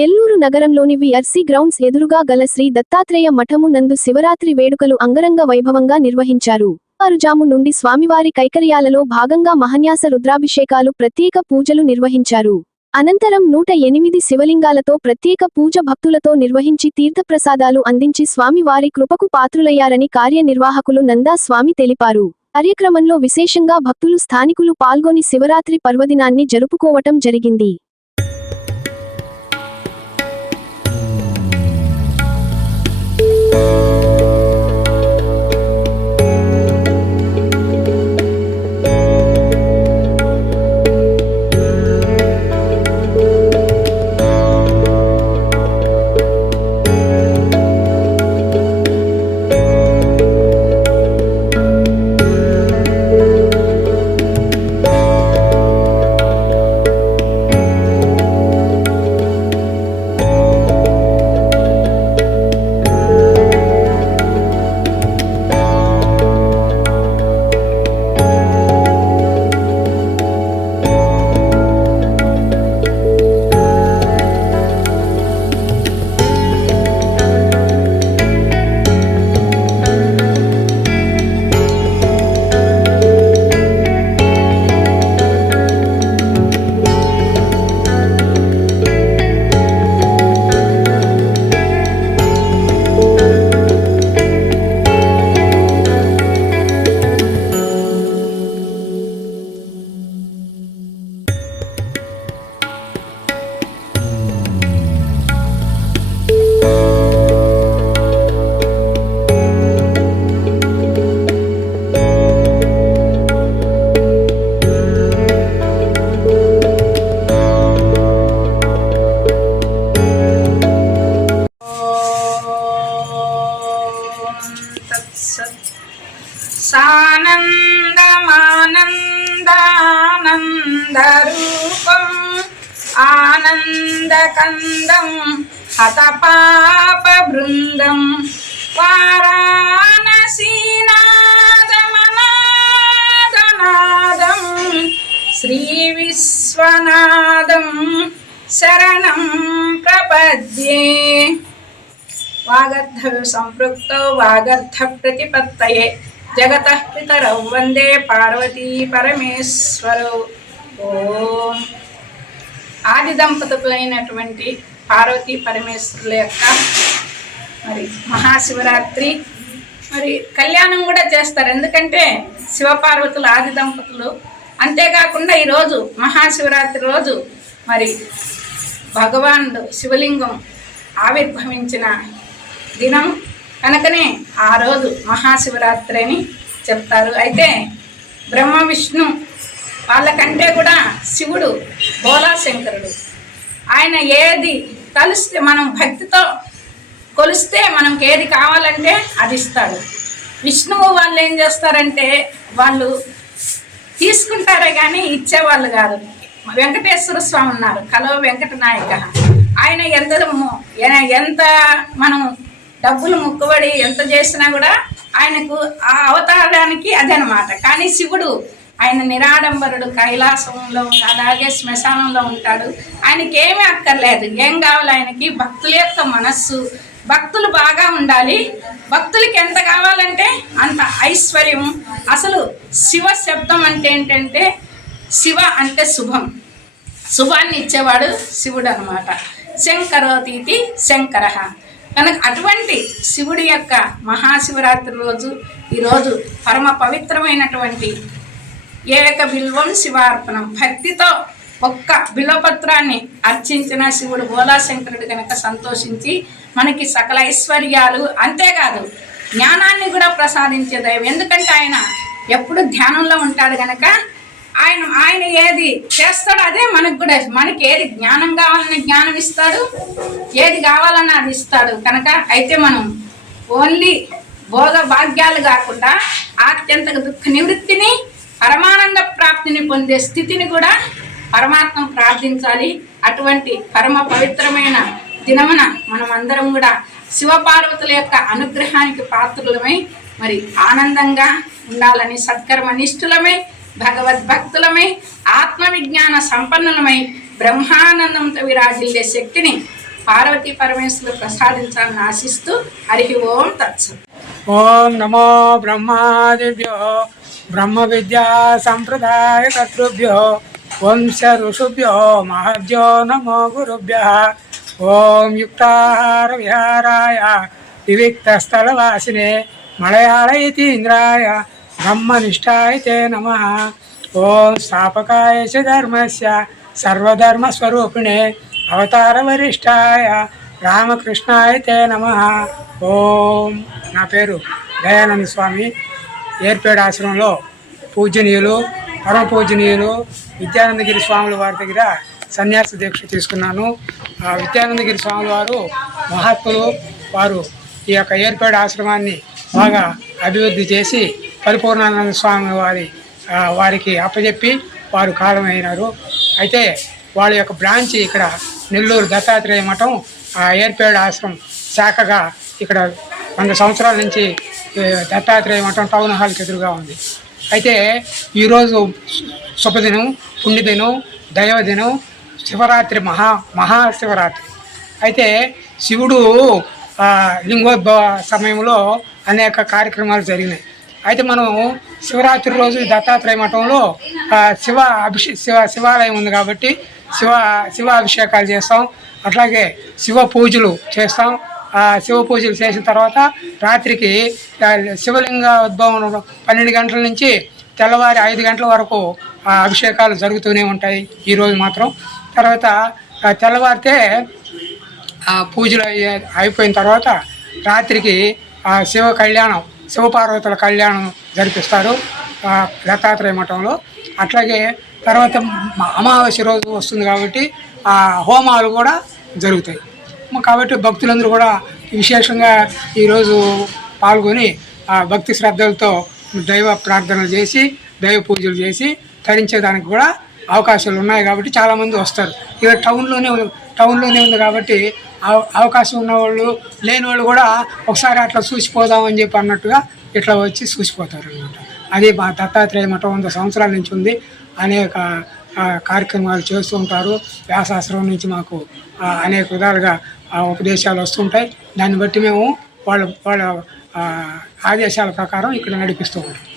నెల్లూరు నగరంలోని VRC grounds ఎదురుగా గల శ్రీ దత్తాత్రేయ మఠము నందు శివరాత్రి వేడుకలు అంగరంగ వైభవంగా నిర్వహించారు. వారుజాము నుండి స్వామివారి కైకర్యాలలో భాగంగా మహన్యాస రుద్రాభిషేకాలు ప్రత్యేక పూజలు నిర్వహించారు. అనంతరం నూట ఎనిమిది శివలింగాలతో ప్రత్యేక పూజ భక్తులతో నిర్వహించి తీర్థప్రసాదాలు అందించి స్వామివారి కృపకు పాత్రులయ్యారని కార్యనిర్వాహకులు నందా స్వామి తెలిపారు. కార్యక్రమంలో విశేషంగా భక్తులు స్థానికులు పాల్గొని శివరాత్రి పర్వదినాన్ని జరుపుకోవటం జరిగింది. ఆనందకందం హతపాప బృందం వారాణసీనాదమనాదనాదం శ్రీ విశ్వనాదం శరణం ప్రపద్యే. వాగర్థ సంపృక్త వాగర్థ ప్రతిపత్తయే. జగత పితరౌ వందే పార్వతీ పరమేశ్వరౌ. ఓం. ఆది దంపతులైనటువంటి పార్వతీ పరమేశ్వరుల యొక్క మరి మహాశివరాత్రి. మరి కళ్యాణం కూడా చేస్తారు. ఎందుకంటే శివపార్వతులు ఆది దంపతులు. అంతేకాకుండా ఈరోజు మహాశివరాత్రి రోజు మరి భగవానుడు శివలింగం ఆవిర్భవించిన దినం కనుకనే ఆ రోజు మహాశివరాత్రి అని చెప్తారు. అయితే బ్రహ్మ విష్ణు వాళ్ళకంటే కూడా శివుడు భోలాశంకరుడు ఆయన ఏది కలిస్తే మనం భక్తితో కొలిస్తే మనకి ఏది కావాలంటే అది ఇస్తాడు. విష్ణువు వాళ్ళు ఏం చేస్తారంటే వాళ్ళు తీసుకుంటారే కానీ ఇచ్చేవాళ్ళు కాదు. వెంకటేశ్వర స్వామి ఉన్నారు. కలో వెంకట నాయక ఆయన ఎంత ఎంత మనం డబ్బులు ముక్కుబడి ఎంత చేసినా కూడా ఆయనకు ఆ అవతారానికి అదనమాట కానీ శివుడు ఆయన నిరాడంబరుడు కైలాసంలో అలాగే శ్మశానంలో ఉంటాడు. ఆయనకి ఏమీ అక్కర్లేదు. ఏం కావాలి ఆయనకి? భక్తుల యొక్క మనస్సు. భక్తులు బాగా ఉండాలి. భక్తులకి ఎంత కావాలంటే అంత ఐశ్వర్యం. అసలు శివ శబ్దం అంటే ఏంటంటే శివ అంటే శుభం. శుభాన్ని ఇచ్చేవాడు శివుడు అనమాట శంకరోతీతి శంకర. కనుక అటువంటి శివుడి యొక్క మహాశివరాత్రి రోజు ఈరోజు పరమ పవిత్రమైనటువంటి ఏక బిల్వం శివార్పణం. భక్తితో ఒక్క బిల్వపత్రాన్ని అర్చించిన శివుడు బోలాశంకరుడు కనుక సంతోషించి మనకి సకల ఐశ్వర్యాలు అంతేకాదు జ్ఞానాన్ని కూడా ప్రసాదించే దైవం. ఎందుకంటే ఆయన ఎప్పుడు ధ్యానంలో ఉంటాడు కనుక ఆయన ఆయన ఏది చేస్తాడో అదే మనకు కూడా మనకి ఏది జ్ఞానం కావాలన్న జ్ఞానం ఇస్తాడు ఏది కావాలన్నా అది ఇస్తాడు. కనుక అయితే మనం ఓన్లీ భోగ భాగ్యాలు కాకుండా అత్యంత దుఃఖ నివృత్తిని పరమానంద ప్రాప్తిని పొందే స్థితిని కూడా పరమాత్మ ప్రార్థించాలి. అటువంటి పరమ పవిత్రమైన దినమున మనం అందరం కూడా శివపార్వతుల యొక్క అనుగ్రహానికి పాత్రులమై మరి ఆనందంగా ఉండాలని సత్కర్మ నిష్ఠులమై భగవద్భక్తులమై ఆత్మ విజ్ఞాన సంపన్నులమై బ్రహ్మానందంతో విరాజిల్లే శక్తిని పార్వతీ పరమేశ్వరులు ప్రసాదించాలని ఆశిస్తూ హరి ఓం తత్స ఓం నమో బ్రహ్మాదిభ్యో బ్రహ్మ విద్యా సంప్రదాయ కర్తృభ్యో వంశ ఋషుభ్యో మహద్యో నమో గురుభ్య. ఓం యుక్తాహార విహారాయ వివిక్త స్థలవాసినే మలయాళ ఇతీంద్రాయ బ్రహ్మనిష్టాయ తే నమ ఓం స్థాపకాయ చ ధర్మస్య సర్వధర్మస్వరూపిణే అవతార వరిష్టాయ రామకృష్ణాయ తే నమ ఓం నా పేరు దయానంద స్వామి। ఏర్పేడ ఆశ్రమంలో పూజనీయులు పరమ పూజనీయులు విద్యానందగిరి స్వాముల వారి దగ్గర సన్యాస దీక్ష తీసుకున్నాను. ఆ విద్యానందగిరి స్వాముల వారు మహాత్ములు. వారు ఈ యొక్క ఏర్పేడ ఆశ్రమాన్ని బాగా అభివృద్ధి చేసి పరిపూర్ణానంద స్వామి వారి వారికి అప్పచెప్పి వారు కాలమైనారు. అయితే వాళ్ళ యొక్క బ్రాంచ్ ఇక్కడ నెల్లూరు దత్తాత్రేయ మఠం ఆ ఏర్పేడ ఆశ్రమం శాఖగా ఇక్కడ వంద సంవత్సరాల నుంచి దత్తాత్రేయ మఠం టౌన్ హాల్కి ఎదురుగా ఉంది. అయితే ఈరోజు శుభదినం పుణ్యదినం దైవదినం శివరాత్రి మహా మహాశివరాత్రి. అయితే శివుడు లింగోద్భవ సమయంలో అనేక కార్యక్రమాలు జరిగినాయి. అయితే మనం శివరాత్రి రోజు దత్తాత్రేయ మఠంలో శివ అభిషే శివ శివాలయం ఉంది కాబట్టి శివ శివ అభిషేకాలు చేస్తాం. అట్లాగే శివ పూజలు చేస్తాం. ఆ శివ పూజలు చేసిన తర్వాత రాత్రికి శివలింగ ఉద్భవం పన్నెండు గంటల నుంచి తెల్లవారి ఐదు గంటల వరకు ఆ అభిషేకాలు జరుగుతూనే ఉంటాయి ఈరోజు మాత్రం. తర్వాత తెల్లవారితే ఆ పూజలు అయ్యే- అయిపోయిన తర్వాత రాత్రికి ఆ శివ కళ్యాణం శివపార్వతుల కళ్యాణం జరిపిస్తారు దత్తాత్రేయ మఠంలో. అట్లాగే తర్వాత అమావాస్య రోజు వస్తుంది కాబట్టి ఆ హోమాలు కూడా జరుగుతాయి. కాబట్టి భక్తులందరూ కూడా విశేషంగా ఈరోజు పాల్గొని ఆ భక్తి శ్రద్ధలతో దైవ ప్రార్థనలు చేసి దైవ పూజలు చేసి తరించేదానికి కూడా అవకాశాలు ఉన్నాయి కాబట్టి చాలామంది వస్తారు. ఇక టౌన్లోనే టౌన్లోనే ఉంది కాబట్టి అవకాశం ఉన్నవాళ్ళు లేని వాళ్ళు కూడా ఒకసారి అట్లా చూసిపోదామని చెప్పి అన్నట్టుగా ఇట్లా వచ్చి చూసిపోతారు అనమాట అది మా దత్తాత్రేయ మఠం వంద సంవత్సరాల నుంచి ఉంది. అనేక కార్యక్రమాలు చేస్తూ ఉంటారు. వ్యాసాశ్రమం నుంచి మాకు అనేక విధాలుగా ఉపదేశాలు వస్తుంటాయి దాన్ని బట్టి మేము వాళ్ళ వాళ్ళ ఆదేశాల ప్రకారం ఇక్కడ నడిపిస్తూ ఉంటాం.